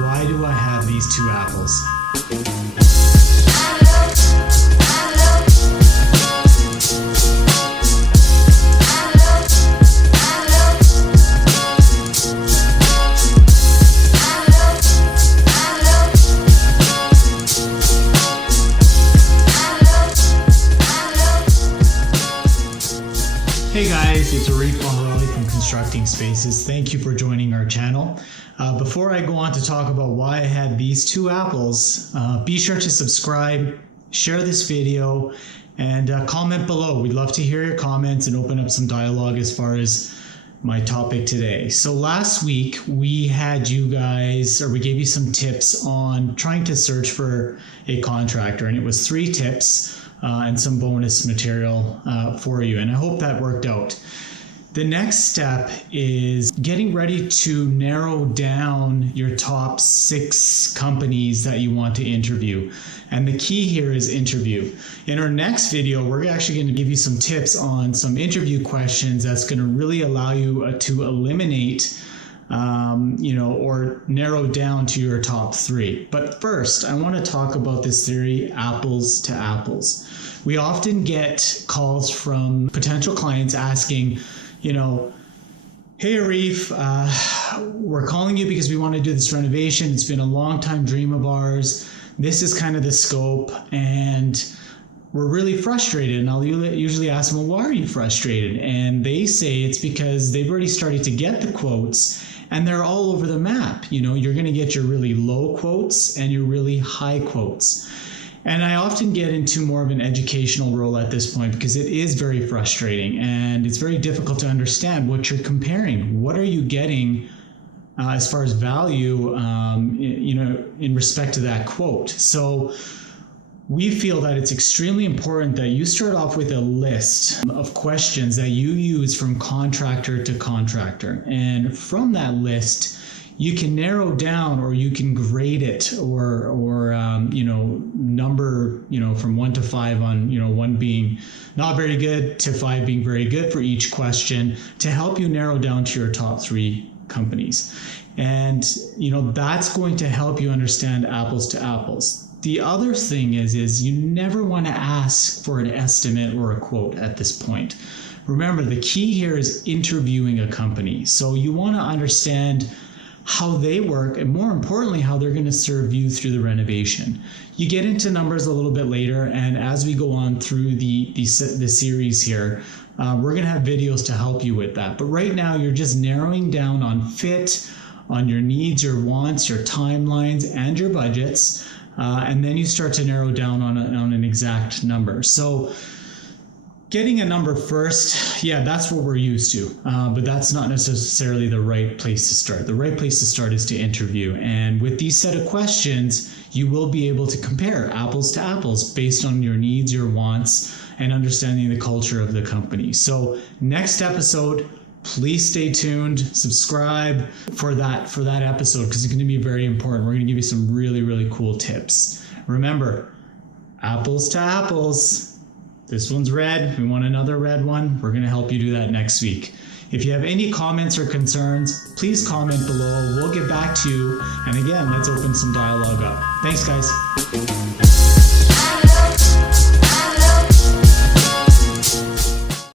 Why do I have these two apples? Hey guys, it's Renovation Calgary from Constructing Spaces. Thank you for joining our channel. Before I go on to talk about why I had these two apples, be sure to subscribe, share this video, and comment below. We'd love to hear your comments and open up some dialogue as far as my topic today. So last week we had you guys, or we gave you some tips on trying to search for a contractor, and it was 3 tips and some bonus material for you, and I hope that worked out. The next step is getting ready to narrow down your top 6 companies that you want to interview. And the key here is interview. In our next video, we're actually going to give you some tips on some interview questions that's going to really allow you to eliminate or narrow down to your top 3. But first, I want to talk about this theory, apples to apples. We often get calls from potential clients asking, hey Arif, we're calling you because we want to do this renovation. It's been a long time dream of ours. This is kind of the scope, and we're really frustrated. And I'll usually ask them, well, why are you frustrated? And they say it's because they've already started to get the quotes and they're all over the map. You're going to get your really low quotes and your really high quotes. And I often get into more of an educational role at this point because it is very frustrating and it's very difficult to understand what you're comparing. What are you getting as far as value, in respect to that quote? So we feel that it's extremely important that you start off with a list of questions that you use from contractor to contractor. And from that list, you can narrow down, or you can grade it, or number, from 1 to 5 on, 1 being not very good to 5 being very good for each question, to help you narrow down to your top 3 companies. And, that's going to help you understand apples to apples. The other thing is you never want to ask for an estimate or a quote at this point. Remember, the key here is interviewing a company. So you want to understand how they work, and more importantly, how they're going to serve you through the renovation. You get into numbers a little bit later, and as we go on through the series here, we're going to have videos to help you with that. But right now, you're just narrowing down on fit, on your needs, your wants, your timelines, and your budgets, and then you start to narrow down on an exact number. So getting a number first, yeah, that's what we're used to, but that's not necessarily the right place to start. The right place to start is to interview. And with these set of questions, you will be able to compare apples to apples based on your needs, your wants, and understanding the culture of the company. So next episode, please stay tuned, subscribe for that episode, because it's going to be very important. We're going to give you some really, really cool tips. Remember, apples to apples. This one's red. We want another red one. We're going to help you do that next week. If you have any comments or concerns, please comment below. We'll get back to you. And again, let's open some dialogue up. Thanks, guys.